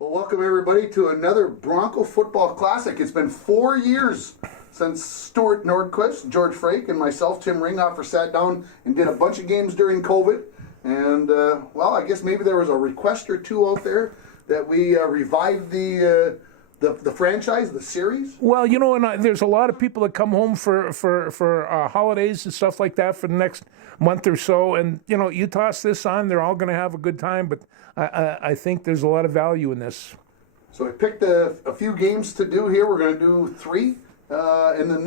Well, welcome everybody to another Bronco Football Classic. It's been 4 years since Stuart Nordquist, George Frake, and myself, Tim Ringhofer, sat down and did a bunch of games during COVID. And, well, I guess maybe there was a request or two out there that we revive the franchise, the series. Well, you know, and there's a lot of people that come home for holidays and stuff like that for the next month or so. And, you know, you toss this on, they're all going to have a good time. But I think there's a lot of value in this. So we picked a few games to do here. We're going to do three in the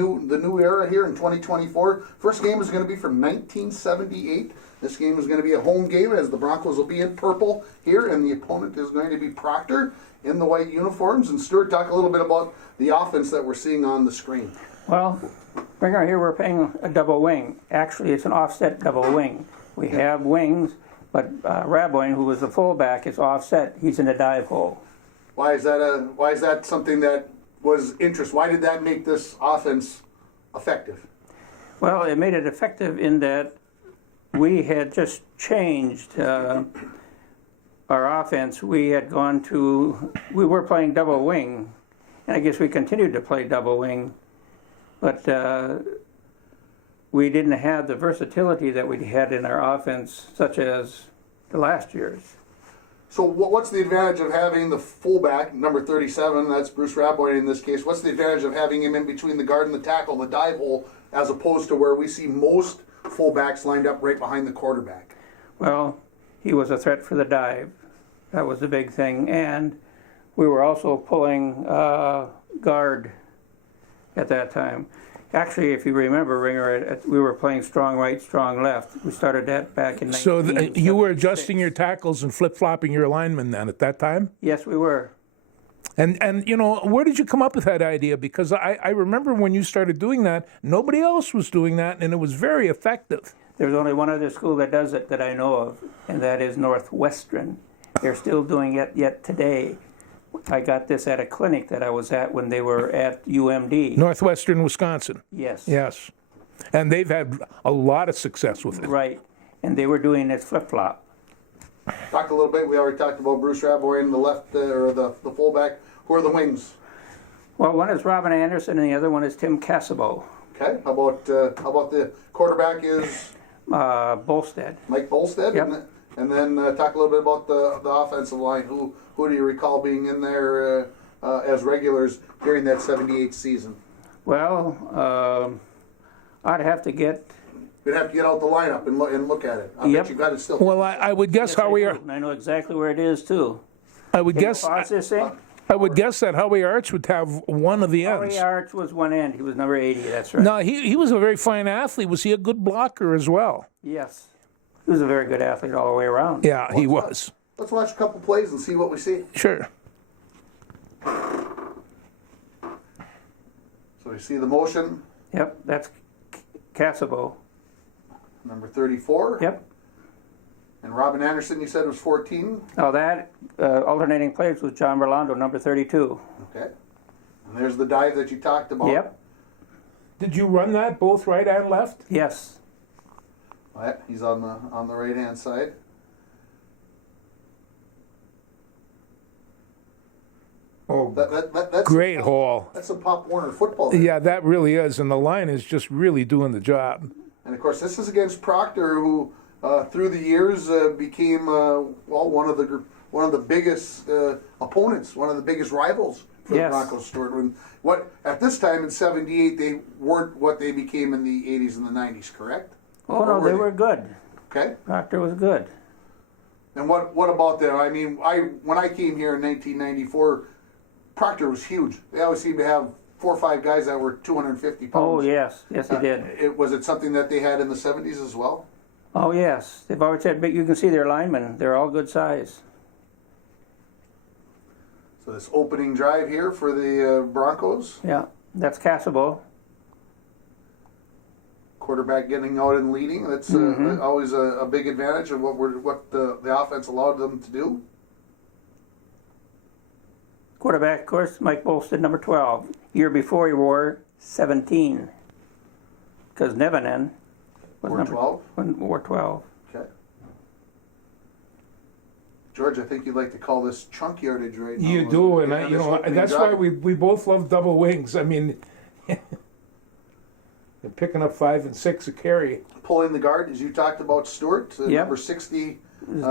new era here in 2024. First game is going to be from 1978. This game is going to be a home game as the Broncos will be in purple here, and the opponent is going to be Proctor in the white uniforms. And Stuart, talk a little bit about the offense that we're seeing on the screen. Well, right here we're playing a double wing. Actually, it's an offset double wing. We have wings, but Raboin, who was the fullback, is offset. He's in a dive hole. Why is that something that was interest? Why did that make this offense effective? Well, it made it effective in that we had just changed our offense. We were playing double wing, and I guess we continued to play double wing, but we didn't have the versatility that we had in our offense, such as the last year's. So what's the advantage of having the fullback, number 37, that's Bruce Raboy in this case, what's the advantage of having him in between the guard and the tackle, the dive hole, as opposed to where we see most fullbacks lined up right behind the quarterback? Well, he was a threat for the dive. That was the big thing. And we were also pulling guard at that time. Actually, if you remember, Ringer, we were playing strong right, strong left. We started that back in 1976. So you were adjusting your tackles and flip-flopping your linemen then at that time? Yes, we were. And you know, where did you come up with that idea? Because I remember when you started doing that, nobody else was doing that, and it was very effective. There's only one other school that does it that I know of, and that is Northwestern. They're still doing it yet today. I got this at a clinic that I was at when they were at UMD. Northwestern, Wisconsin. Yes. Yes. And they've had a lot of success with it. Right. And they were doing it flip-flop. Talk a little bit. We already talked about Bruce Raboy in the left, or the fullback. Who are the wings? Well, one is Robin Anderson, and the other one is Tim Cassabo. Okay. How about the quarterback is Bolstead. Mike Bolstead? Yep. And then talk a little bit about the offensive line. Who do you recall being in there as regulars during that 78 season? Well, I'd have to get... You'd have to get out the lineup and look at it. I bet you got it still. Well, I would guess Yes, Howie. I know exactly where it is, too. I would Can guess. you pause this thing? I would guess that Howie Arch would have one of the ends. Howie Arch was one end. He was number 80, that's right. No, he was a very fine athlete. Was he a good blocker as well? Yes. He was a very good athlete all the way around. Yeah, he was. Let's watch a couple plays and see what we see. Sure. So we see the motion. Yep, that's Cassabo. Number 34. Yep. And Robin Anderson, you said was 14. Now that alternating plays with John Rolando, number 32. Okay. And there's the dive that you talked about. Yep. Did you run that both right and left? Yes. Right. He's on the right hand side. Oh, That's great haul. That's some Pop Warner football. There. Yeah, that really is, and the line is just really doing the job. And of course, this is against Proctor, who through the years became one of the biggest opponents, one of the biggest rivals for the Broncos. Stuart. What at this time in '78 they weren't what they became in the '80s and the '90s, correct? Oh, no, they were good. Okay. Proctor was good. And what about them? I mean, when I came here in 1994, Proctor was huge. They always seemed to have 4 or 5 guys that were 250 pounds. Oh, yes. Yes, they did. Was it something that they had in the 70s as well? Oh, yes. They've always had big, you can see their linemen. They're all good size. So this opening drive here for the Broncos. Yeah, that's Cassabo. Quarterback getting out and leading. That's always a big advantage of what the offense allowed them to do. Quarterback, of course, Mike Bolstead, number 12. Year before he wore 17. Because Nevanen was Wore 12? Wore 12. Okay. George, I think you'd like to call this chunk yardage right now. You do, and Yeah, you this know opening that's drive. why we both love double wings. I mean, they're picking up 5 and 6 a carry. Pulling the guard, as you talked about, Stuart, Yep. number 60.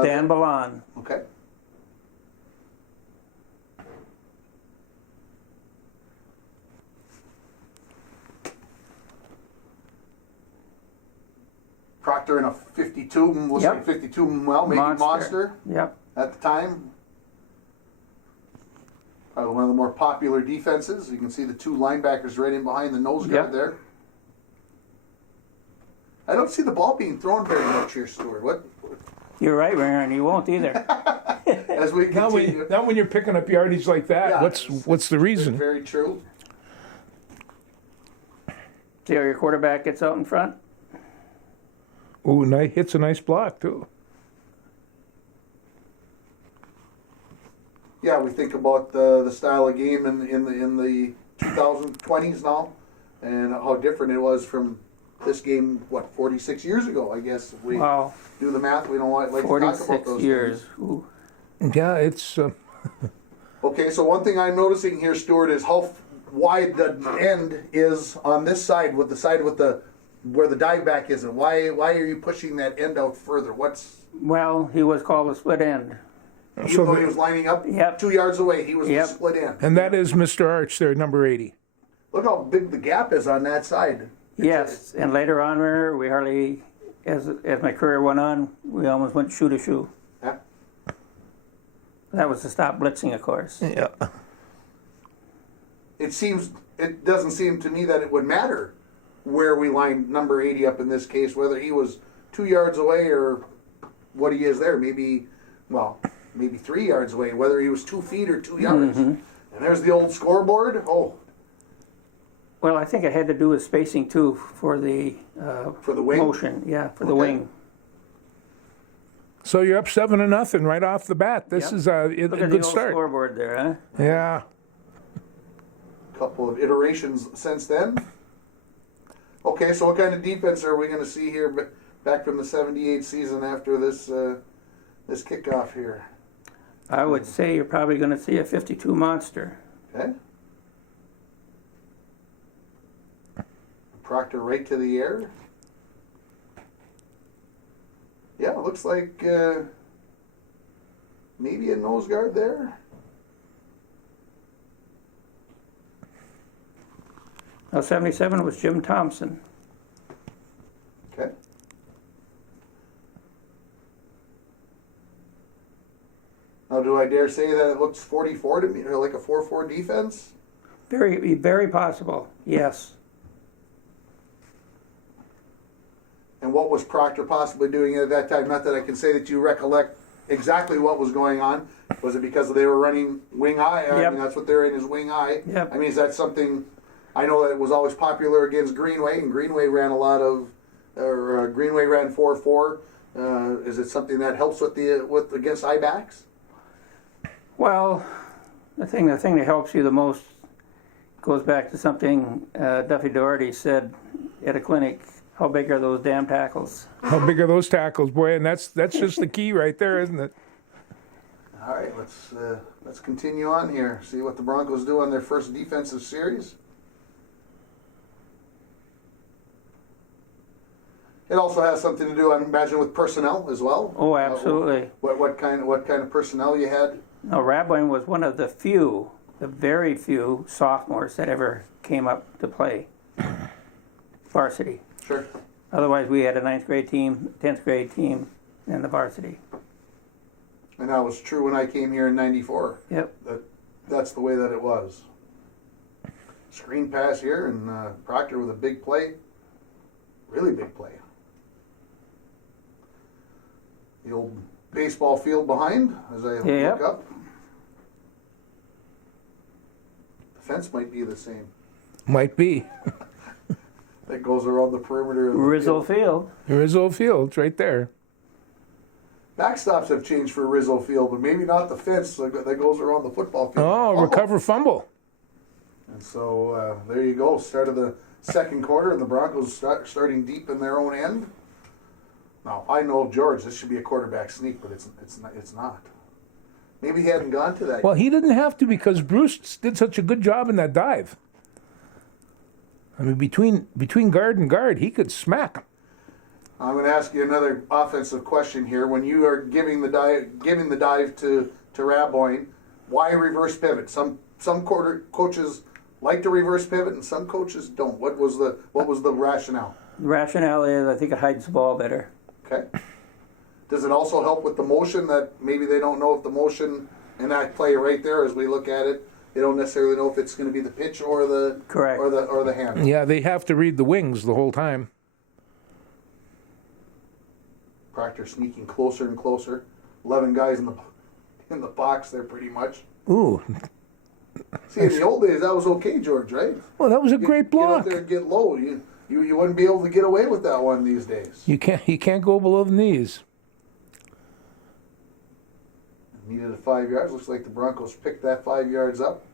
Dan Ballon. Okay. Proctor in a 52, was Yep. 52, well, maybe monster Yep. at the time. One of the more popular defenses. You can see the two linebackers right in behind the nose guard Yep. there. I don't see the ball being thrown very much here, Stuart. What? You're right, Aaron. You won't either. As we continue. Not when you're picking up yardage like that. Yeah, What's the reason? Very true. See how your quarterback gets out in front? Ooh, nice, hits a nice block too. Yeah, we think about the style of game in the 2020s now, and how different it was from this game. 46 years ago? I guess if we Wow. do the math, we don't like to talk about 46 those years. things. Ooh. Yeah, it's Okay, so one thing I'm noticing here, Stuart, is how wide the end is on this side with the where the dive back isn't. Why are you pushing that end out further? Well, he was called a split end. Even though he was lining up Yep. 2 yards away, he was Yep. split in. and that is Mr. Arch there, number 80. Look how big the gap is on that side. Yes, and later on, we hardly, as my career went on, we almost went shoe to shoe. Yeah. That was to stop blitzing, of course. Yeah. It doesn't seem to me that it would matter where we line number 80 up in this case, whether he was 2 yards away or what he is there, maybe 3 yards away, whether he was 2 feet or 2 yards. And there's the old scoreboard. Oh, Well, I think it had to do with spacing too for the for the wing. motion. Yeah, for the Okay. wing. So you're up 7-0 right off the bat. This Yep. is a Look at the good old start. scoreboard there, huh? Yeah. Couple of iterations since then. Okay, so what kind of defense are we going to see here back from the 78 season after this this kickoff here? I would say you're probably going to see a 52 monster. Okay. Proctor right to the air. Yeah, it looks like maybe a nose guard there. Now, 77 was Jim Thompson. Okay. Now, do I dare say that it looks 44 to me, or like a 4-4 defense? Very, very possible. Yes. And what was Proctor possibly doing at that time? Not that I can say that you recollect exactly what was going on. Was it because they were running wing high? I Yep. mean, that's what they're in, is wing high. Yep. I mean, is that something? I know that it was always popular against Greenway, and Greenway ran a lot of, or Greenway ran 4-4. Is it something that helps with against high backs? Well, the thing that helps you the most goes back to something Duffy Doherty said at a clinic. How big are those damn tackles? How big are those tackles, boy? And that's just the key right there, isn't it? All right, let's continue on here. See what the Broncos do on their first defensive series. It also has something to do, I imagine, with personnel as well. Oh, absolutely. What kind of personnel you had? Now, Rabwin was one of the very few sophomores that ever came up to play varsity. Sure. Otherwise, we had a 9th grade team, 10th grade team, and the varsity. And that was true when I came here in '94. Yep. That's the way that it was. Screen pass here, and Proctor with a big play. Really big play. The old baseball field behind as I Yep. look up. The fence might be the same. Might be. That goes around the perimeter of the Rizzo field. Field. Rizzo Fields right there. Backstops have changed for Rizzo Field, but maybe not the fence that goes around the football field. Oh, recover fumble. And so there you go. Start of the second quarter, and the Broncos starting deep in their own end. Now I know, George, this should be a quarterback sneak, but it's not. Maybe he hadn't gone to that. Well, he didn't have to because Bruce did such a good job in that dive. I mean, between guard and guard, he could smack him. I'm going to ask you another offensive question here. When you are giving the dive to Raboyne, why reverse pivot? Some coaches like to reverse pivot, and some coaches don't. What was the rationale? The rationale is I think it hides the ball better. Okay. Does it also help with the motion that maybe they don't know if the motion in that play right there, as we look at it, they don't necessarily know if it's going to be the pitch or the Correct. or the hand. Yeah, they have to read the wings the whole time. Proctor sneaking closer and closer. 11 guys in the box there, pretty much. Ooh, See, in the old days, that was okay, George, right? well, that was a great Get block. out there and get low. You wouldn't be able to get away with that one these days. You can't go below the knees. Needed a 5 yards. Looks like the Broncos picked that 5 yards up.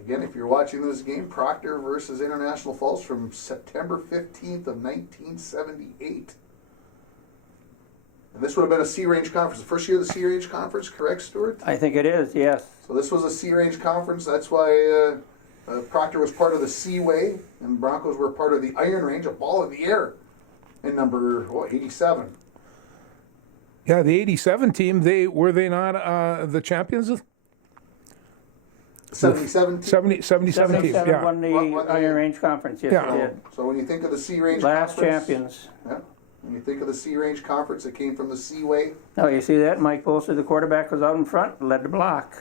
Again, if you're watching this game, Proctor versus International Falls from September 15th of 1978. And this would have been a C-Range conference. The first year of the C-Range conference, correct, Stuart? I think it is, yes. So this was a C-Range conference. That's why Proctor was part of the Seaway, and Broncos were part of the Iron Range, a ball in the air, in number 87. Yeah, the '87 team. Were they not the champions? 77 team? 77 team. 77 Yeah. won the Won the- Iron Range Conference, yes, Yeah. it did. So when you think of the C-Range Last conference, champions. yeah, when you think of the C-Range conference, it came from the Seaway, Oh, you see that? Mike Bolster, the quarterback, was out in front, led the block.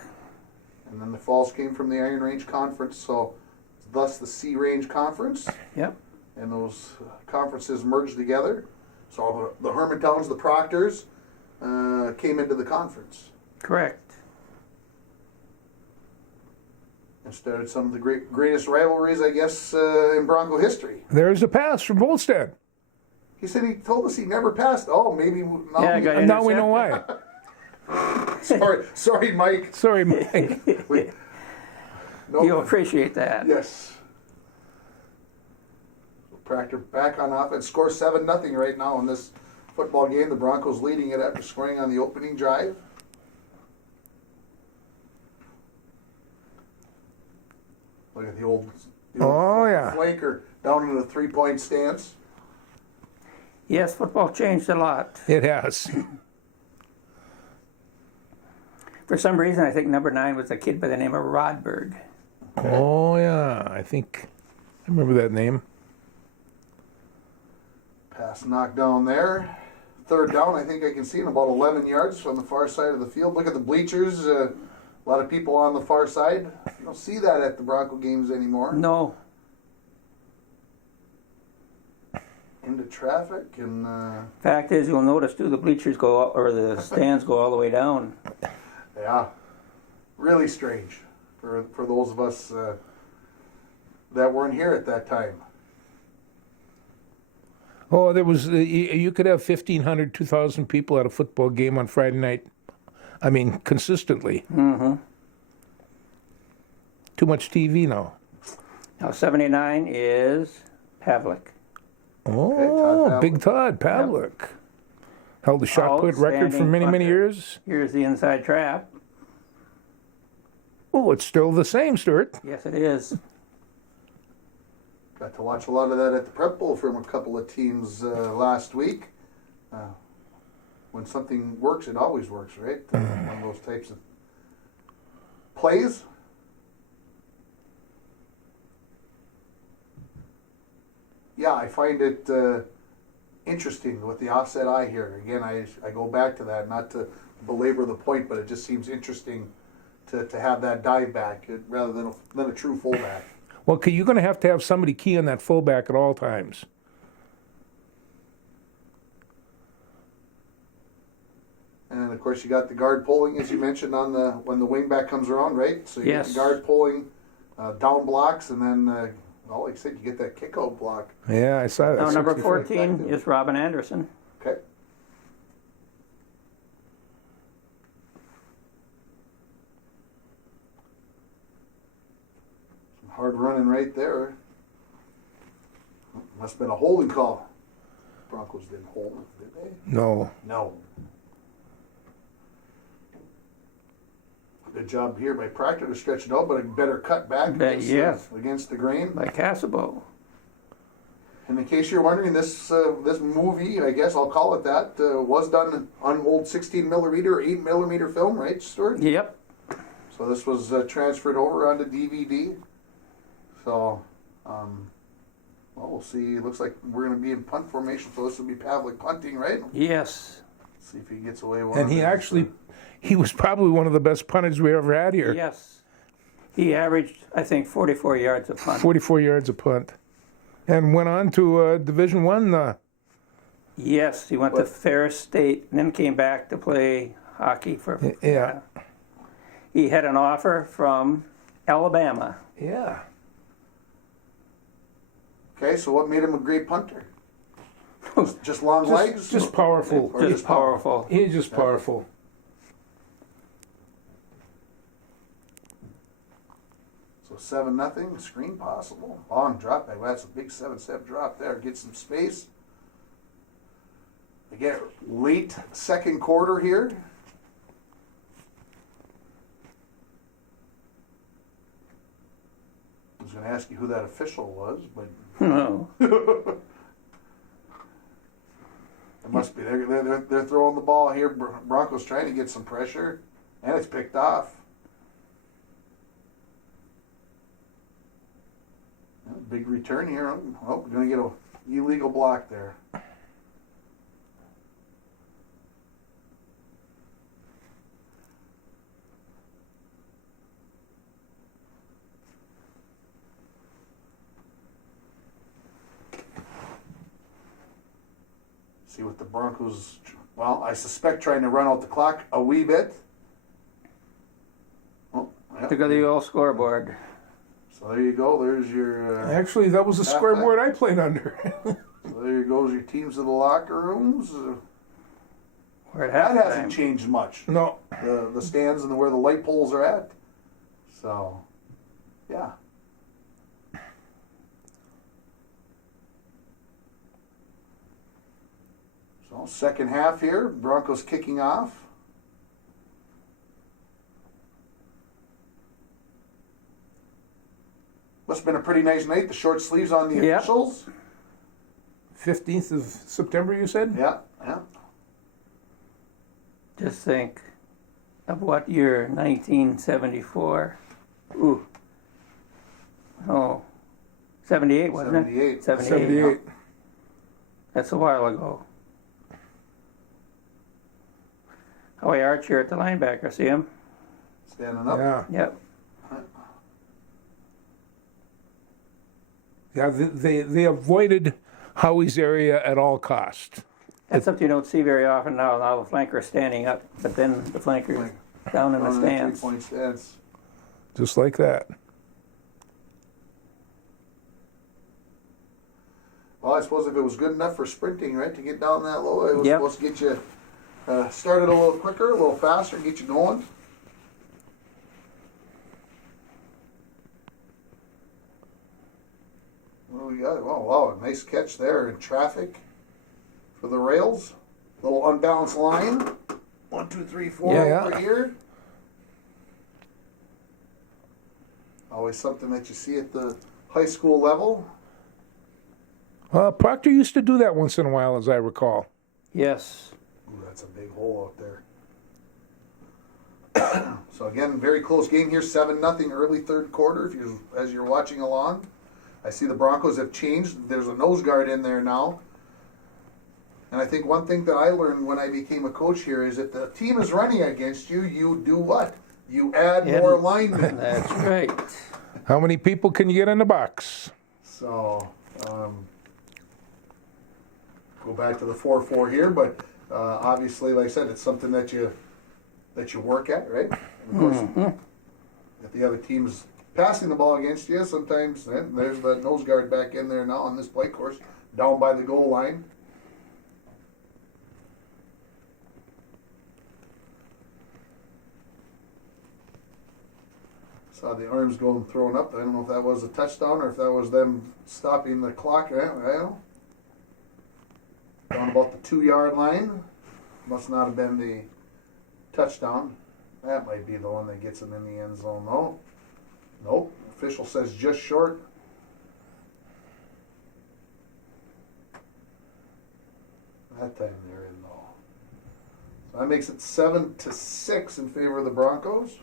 and then the Falls came from the Iron Range conference. So thus the C-Range conference, Yep. and those conferences merged together. So the Hermantowns, the Proctors, came into the conference Correct. and started some of the greatest rivalries, I guess, in Bronco history. There's a pass from Volstead. He said he told us he never passed. Oh, maybe now. Yeah, I got And now we know why. Sorry, Mike. Sorry, Mike. No, You'll appreciate that. yes. Proctor back on offense. Score 7-0 right now in this football game. The Broncos leading it after scoring on the opening drive. Look at the old Oh, yeah. flanker down in the 3-point stance. Yes, football changed a lot. It has. For some reason, I think number 9 was a kid by the name of Rodberg. Oh, yeah. I remember that name. Pass knocked down there. Third down, I think I can see in about 11 yards from the far side of the field. Look at the bleachers. A lot of people on the far side. You don't see that at the Bronco games anymore. No. Into traffic and Fact is, you'll notice too, the bleachers or the stands go all the way down. yeah, really strange for those of us that weren't here at that time. Oh, there was you could have 1,500, 2,000 people at a football game on Friday night. I mean, consistently. Mm-hmm. Too much TV now. Now, 79 is Pavlik. Oh, Todd Big Todd Pavlik. Held the shot put record for many, many Outstanding years. Here's the inside trap. Oh, it's still the same, Stuart. Yes, it is. Got to watch a lot of that at the Prep Bowl from a couple of teams last week. When something works, it always works, right? One of those types of plays. Yeah, I find it interesting with the offset eye here. Again, I go back to that, not to belabor the point, but it just seems interesting to have that dive back rather than a true fullback. Well, you're going to have somebody key on that fullback at all times. And of course, you got the guard pulling, as you mentioned, when the wingback comes around, right? So you get Yes. the guard pulling, down blocks, and then, like I said, you get that kick-out block. Yeah, I saw that. Now, number 64. 14 is Robin Anderson. Okay. Some hard running right there. Must have been a holding call. Broncos didn't hold it, did they? No. No. Good job here by Proctor to stretch it out, but a better cut back against the grain. By Casabo. And in case you're wondering, this movie, I guess I'll call it that, was done on old 16 millimeter or 8 millimeter film, right, Stuart? Yep. So this was transferred over onto DVD. So, well, we'll see. It looks like we're going to be in punt formation, so this will be Pavlik punting, right? Yes. See if he gets away with it. And he was probably one of the best punters we ever had here. Yes. He averaged, I think, 44 yards a punt. 44 yards a punt. And went on to Division I. Yes, he went to Ferris State and then came back to play hockey for. Yeah. He had an offer from Alabama. Yeah. Okay, so what made him a great punter? Just long legs? Just powerful. Just powerful. He's just powerful. So 7-0, screen possible. Long drop back. Well, that's a big 7-step drop there. Get some space. Again, late second quarter here. I was going to ask you who that official was, but No. it must be. They're throwing the ball here. Bronco's trying to get some pressure, and it's picked off. Big return here. Oh, we're going to get an illegal block there. See what the Broncos, well, I suspect trying to run out the clock a wee bit. Oh, yeah. Took the old scoreboard. So there you go. There's your. Actually, that was the scoreboard I played under. So there goes your teams to the locker rooms. Where it That hasn't changed much. No. The stands and where the light poles are at. So, yeah. So second half here, Broncos kicking off. Must have been a pretty nice night. The short sleeves on the officials. 15th of September, you said? Yeah. Just think of what year, 1974. Ooh. Oh. 78, wasn't it? 78. That's a while ago. Howie Archer at the linebacker, see him? Standing up. Yeah. Yep. Yeah, they avoided Howie's area at all costs. That's something you don't see very often now. Now the flanker's standing up, but then the flanker's down in the stands. 3-point stance. Just like that. Well, I suppose if it was good enough for sprinting, right, to get down that low, it was supposed to get you started a little quicker, a little faster, get you going. What do we got? Oh, wow, a nice catch there in traffic for the rails. Little unbalanced line. 1, 2, 3, 4 over here. Always something that you see at the high school level. Proctor used to do that once in a while, as I recall. Yes. Ooh, that's a big hole out there. So again, very close game here, 7-0 early third quarter. As you're watching along, I see the Broncos have changed. There's a nose guard in there now. And I think one thing that I learned when I became a coach here is if the team is running against you, you do what? You add more linemen. That's right. How many people can you get in the box? So, go back to the 4-4 here, but obviously, like I said, it's something that you work at, right? And of course, if the other team's passing the ball against you, sometimes there's the nose guard back in there now on this play course, down by the goal line. Saw the arms going thrown up. I don't know if that was a touchdown or if that was them stopping the clock. I don't know. Down about the 2-yard line. Must not have been the touchdown. That might be the one that gets him in the end zone, though. Nope. Official says just short. That time they're in, though. So that makes it 7-6 in favor of the Broncos.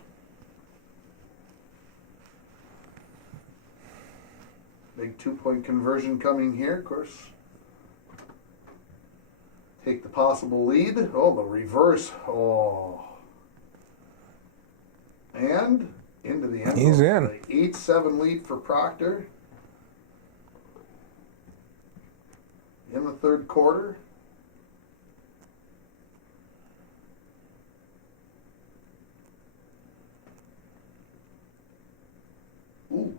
Big 2-point conversion coming here, of course. Take the possible lead. Oh, the reverse. Oh. And into the end zone. He's in. The 8-7 lead for Proctor. In the third quarter. Ooh.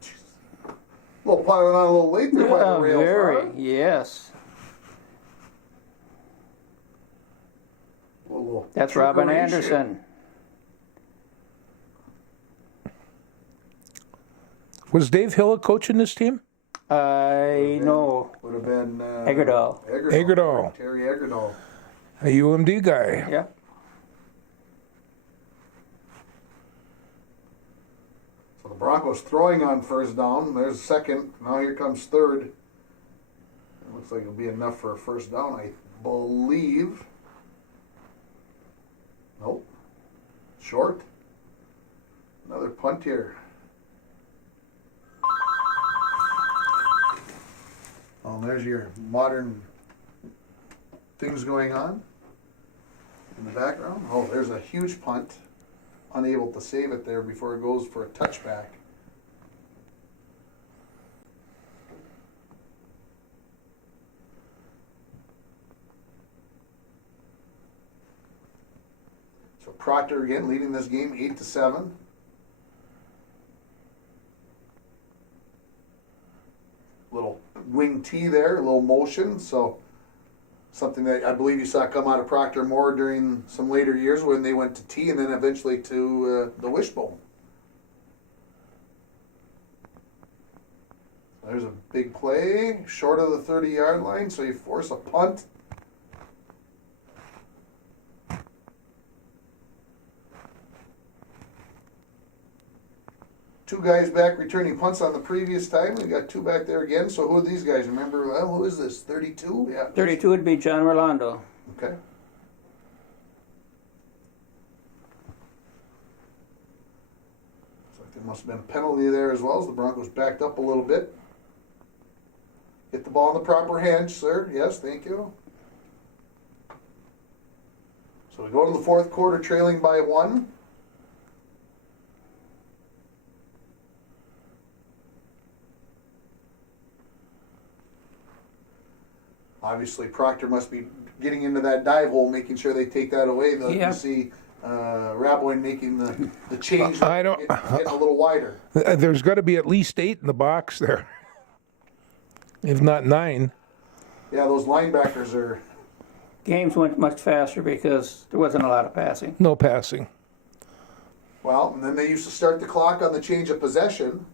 Jesus. A little piling on a little late there by the rail. Very, yes. That's Robin Anderson. Was Dave Hill coaching this team? I know. Would have been Eggerdahl. Eggerdahl. Terry Eggerdahl. A UMD guy. Yeah. So the Broncos throwing on first down. There's second. Now here comes third. It looks like it'll be enough for a first down, I believe. Nope. Short. Another punt here. Oh, there's your modern things going on in the background. Oh, there's a huge punt. Unable to save it there before it goes for a touchback. So Proctor again leading this game 8-7. Little wing T there, a little motion. So something that I believe you saw come out of Proctor more during some later years when they went to T and then eventually to the wishbone. There's a big play, short of the 30-yard line, so you force a punt. Two guys back returning punts on the previous time. We got two back there again. So who are these guys? Remember, well, who is this? 32? Yeah. 32 would be John Rolando. Okay. Looks like there must have been a penalty there as well as the Broncos backed up a little bit. Get the ball in the proper hands, sir. Yes, thank you. So we go to the fourth quarter trailing by 1. Obviously, Proctor must be getting into that dive hole, making sure they take that away. You see Raboy making the change, getting a little wider. There's got to be at least 8 in the box there, if not 9. Yeah, those linebackers are... Games went much faster because there wasn't a lot of passing. No passing. Well, and then they used to start the clock on the change of possession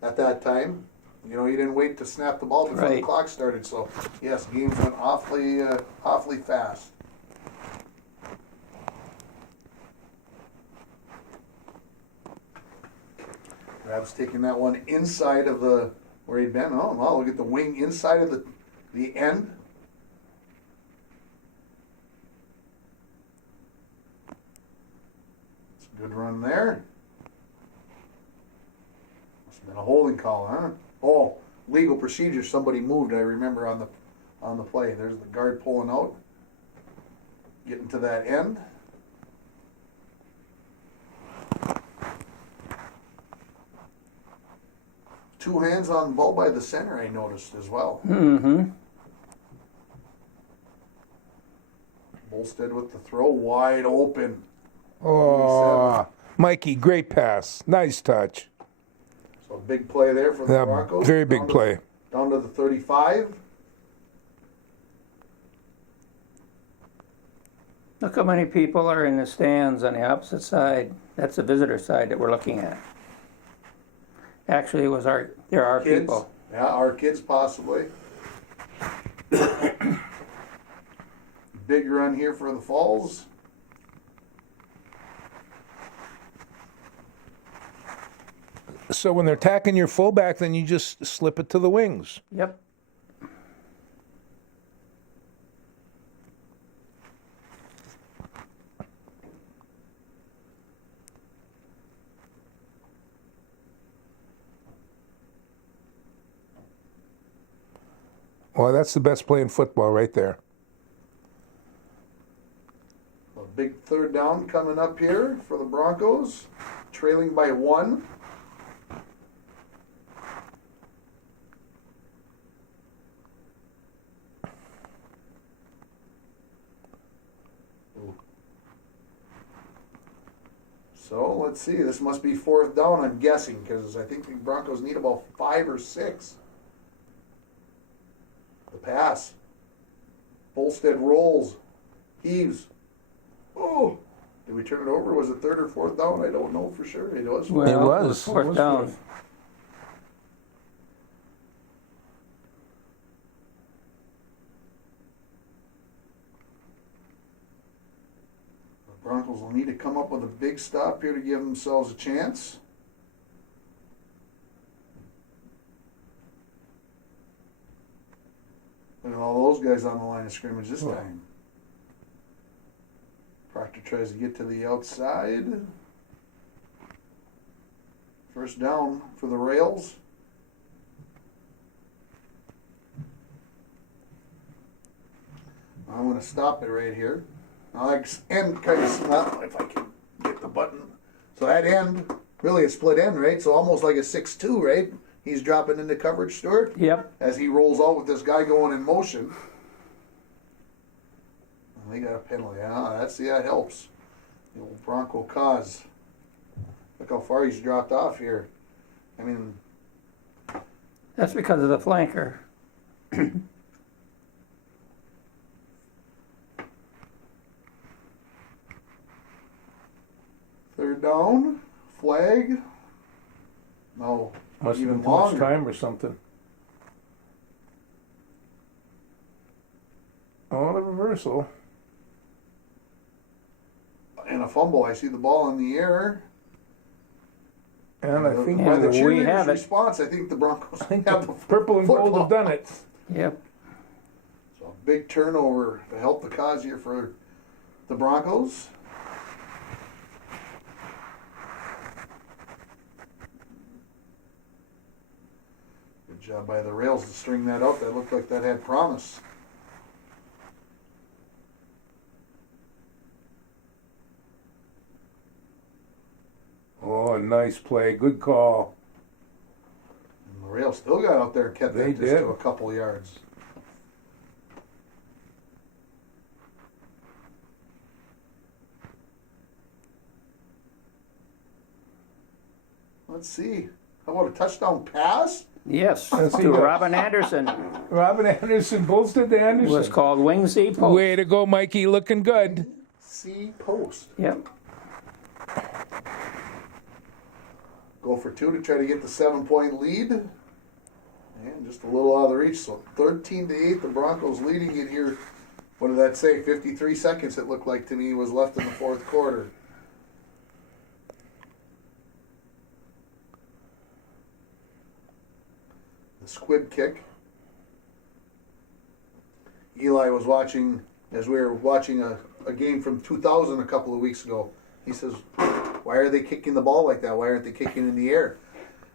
at that time. You know, you didn't wait to snap the ball before the clock started. So, yes, games went awfully fast. Grab's taking that one inside of the where he'd been. Oh, well, look at the wing inside of the end. It's a good run there. Must have been a holding call, huh? Oh, legal procedure. Somebody moved. I remember on the play. There's the guard pulling out, getting to that end. Two hands on the ball by the center. I noticed as well. Mm-hmm. Bolstead with the throw, wide open. Oh, Mikey, great pass. Nice touch. So a big play there for the Broncos. Very big play. Down to the 35. Look how many people are in the stands on the opposite side. That's the visitor side that we're looking at. Actually, there are Kids. people. Yeah, our kids possibly. Big run here for the Falls. So when they're attacking your fullback, then you just slip it to the wings. Yep. Well, that's the best play in football right there. A big third down coming up here for the Broncos, trailing by 1. So let's see. This must be 4th down, I'm guessing, because I think the Broncos need about 5 or 6. The pass. Bolstead rolls. Heaves. Oh! Did we turn it over? Was it 3rd or 4th down? I don't know for sure. It was. Well, It was. Fourth It was down. fourth. The Broncos will need to come up with a big stop here to give themselves a chance. And all those guys on the line of scrimmage this time. Proctor tries to get to the outside. First down for the Rails. I'm going to stop it right here. Now, like end kind of, well, if I can get the button. So that end, really a split end, right? So almost like a 6-2, right? He's dropping into coverage, Stuart. Yep. As he rolls out with this guy going in motion. And they got a penalty. That helps. The old Bronco cause. Look how far he's dropped off here. I mean, That's because of the flanker. third down, flag. No, Must have even been too much longer. time or something. Oh, the reversal. And a fumble. I see the ball in the air. And I think By the we cheerleaders' have it. response, I think the Broncos I think have the the purple and gold football. have done it. Yep. So a big turnover to help the cause here for the Broncos. Good job by the Rails to string that up. That looked like that had promise. Oh, nice play. Good call. And the Rails still got out there and kept They that just did. to a couple yards. Let's see. How about a touchdown pass? Yes. Let's see To what- Robin Anderson. Robin Anderson, Bolstead to Anderson. Was called Wingsy Post. Way to go, Mikey. Looking good. C post. Yep. Go for 2 to try to get the 7-point lead. And just a little out of the reach. So 13-8, the Broncos leading it here. What did that say? 53 seconds it looked like to me was left in the 4th quarter. The squib kick. Eli was watching, as we were watching a game from 2000 a couple of weeks ago. He says, why are they kicking the ball like that? Why aren't they kicking in the air?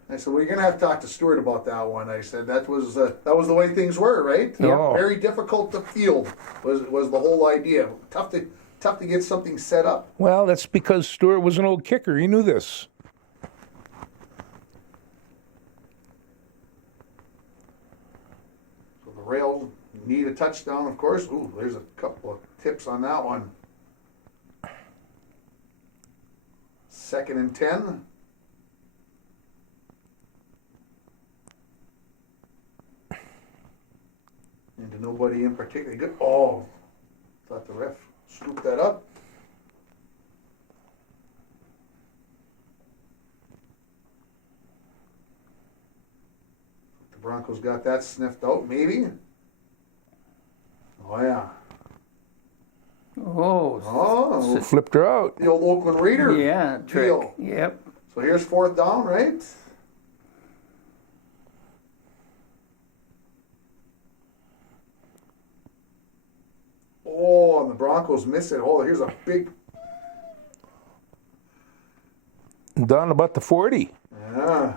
I said, well, you're going to have to talk to Stuart about that one. I said, that was the way things were, right? Yeah. Very difficult to field was the whole idea. Tough to get something set up. Well, that's because Stuart was an old kicker. He knew this. So the Rails need a touchdown, of course. Ooh, there's a couple of tips on that one. 2nd and 10. Into nobody in particular. Good. Oh, thought the ref scooped that up. The Broncos got that sniffed out, maybe. Oh yeah. Oh. Oh, Flipped her out. the old Oakland Raider Yeah. Trick. deal. Yep. So here's 4th down, right? Oh, and the Broncos miss it. Oh, here's a big. Down about the 40. Yeah.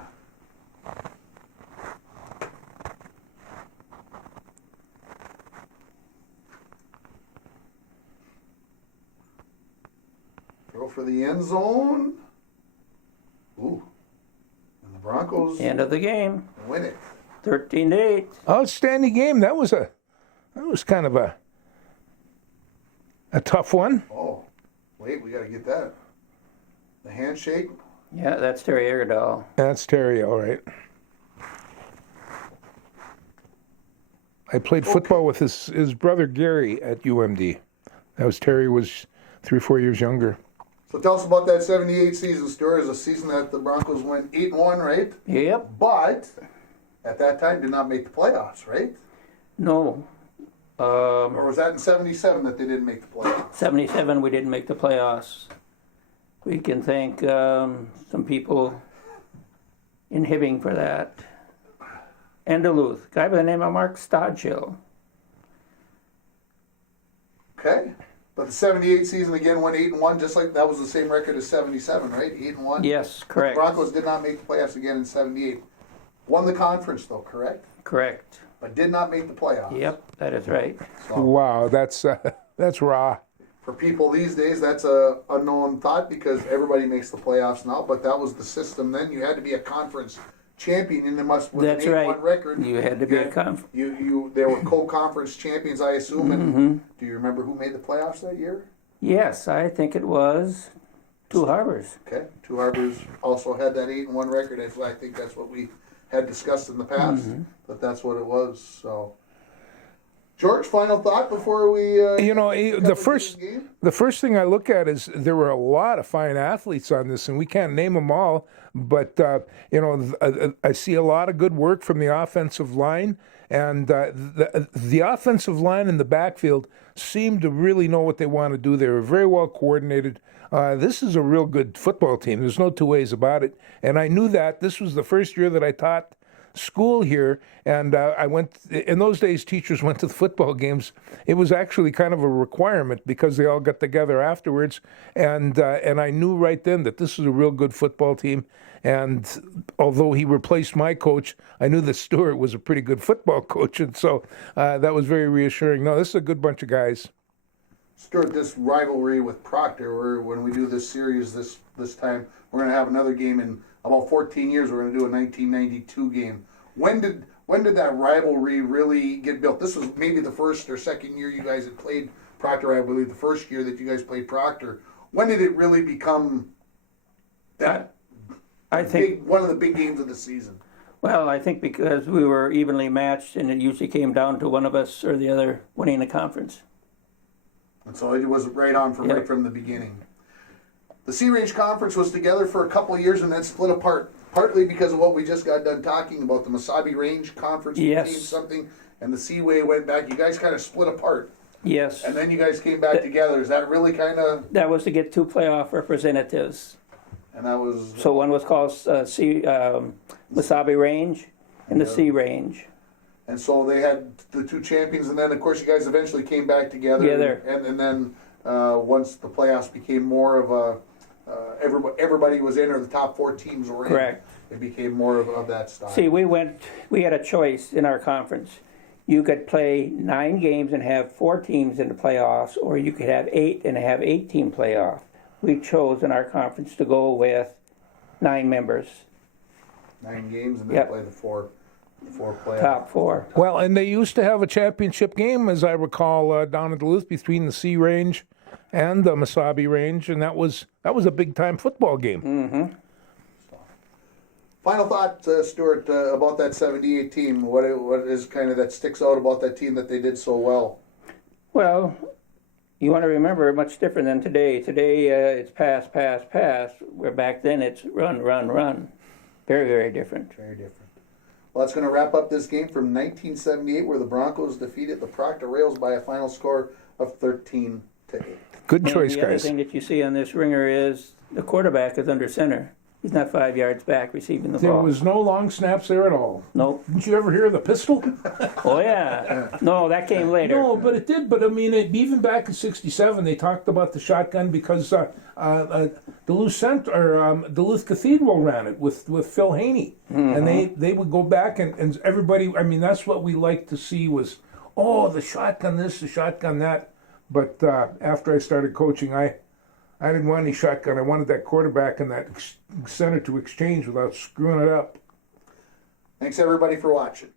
Throw for the end zone. Ooh. And the Broncos End of the game. win it. 13-8. Outstanding game. That was kind of a tough one. Oh, wait, we got to get that. The handshake. Yeah, that's Terry Erdahl. That's Terry, all right. I played football with his brother Gary at UMD. That was Terry was 3 or 4 years younger. So tell us about that 78 season, Stuart. It was a season that the Broncos went 8-1, right? Yep. But at that time did not make the playoffs, right? No. Or was that in 77 that they didn't make the playoffs? 77, we didn't make the playoffs. We can thank some people in Hibbing for that. And Duluth. Guy by the name of Mark Stodchill. Okay. But the 78 season again went 8-1, just like that was the same record as 77, right? 8-1? Yes, The correct. Broncos did not make the playoffs again in 78. Won the conference though, correct? Correct. But did not make the playoffs. Yep, that is right. So Wow, that's raw. for people these days, that's a unknown thought because everybody makes the playoffs now. But that was the system then. You had to be a conference champion, and there must with That's an 8-1 right. record. You had to be a They were co-conference champions, I assume. And do you remember who made the playoffs that year? Yes, I think it was Two Harbors. Okay, Two Harbors also had that 8-1 record. I think that's what we had discussed in the past. But that's what it was. So, George, final thought before we. The first thing I look at is there were a lot of fine athletes on this, and we can't name them all. But I see a lot of good work from the offensive line, and the offensive line and the backfield seem to really know what they want to do. They were very well coordinated. This is a real good football team. There's no two ways about it. And I knew that. This was the first year that I taught school here, and I went. In those days, teachers went to the football games. It was actually kind of a requirement because they all got together afterwards, and I knew right then that this was a real good football team. And although he replaced my coach, I knew that Stuart was a pretty good football coach, and so that was very reassuring. No, this is a good bunch of guys. Stuart, this rivalry with Proctor, when we do this series this time, we're going to have another game in about 14 years. We're going to do a 1992 game. When did that rivalry really get built? This was maybe the first or second year you guys had played Proctor, I believe, the first year that you guys played Proctor. When did it really become that one of the big games of the season? Well, I think because we were evenly matched, and it usually came down to one of us or the other winning the conference. And so it was right on right from the beginning. The Sea Range Conference was together for a couple of years and then split apart, partly because of what we just got done talking about. The Mesabi Range Conference became something, and the Seaway went back. You guys kind of split apart. Yes. And then you guys came back together. Is that really kind of... That was to get 2 playoff representatives. And that was... So one was called Mesabi Range and the Sea Range. And so they had the 2 champions, and then, of course, you guys eventually came back together. And then once the playoffs became more of a... everybody was in, or the top 4 teams were in. Correct. It became more of that style. See, we had a choice in our conference. You could play 9 games and have 4 teams in the playoffs, or you could have 8 and have 8-team playoff. We chose in our conference to go with 9 members. 9 games, and then play the 4 playoffs. Top 4. Well, and they used to have a championship game, as I recall, down in Duluth between the Sea Range and the Mesabi Range, and that was a big time football game. Mm-hmm. Final thought, Stuart, about that 78 team. What is kind of that sticks out about that team that they did so well? Well, you want to remember much different than today. Today it's pass, pass, pass. Where back then it's run, run, run. Very, very different. Very different. Well, that's going to wrap up this game from 1978, where the Broncos defeated the Proctor Rails by a final score of 13-8. Good choice, the guys. The other thing that you see on this ringer is the quarterback is under center. He's not 5 yards back receiving the There ball. was no long snaps there at all. Nope. Didn't you ever hear of the pistol? Oh, yeah. No, that came later. No, but it did. But I mean, even back in '67, they talked about the shotgun because Duluth Cathedral ran it with Phil Haney, and they would go back and everybody. I mean, that's what we liked to see was, oh, the shotgun this, the shotgun that. But after I started coaching, I didn't want any shotgun. I wanted that quarterback and that center to exchange without screwing it up. Thanks everybody for watching.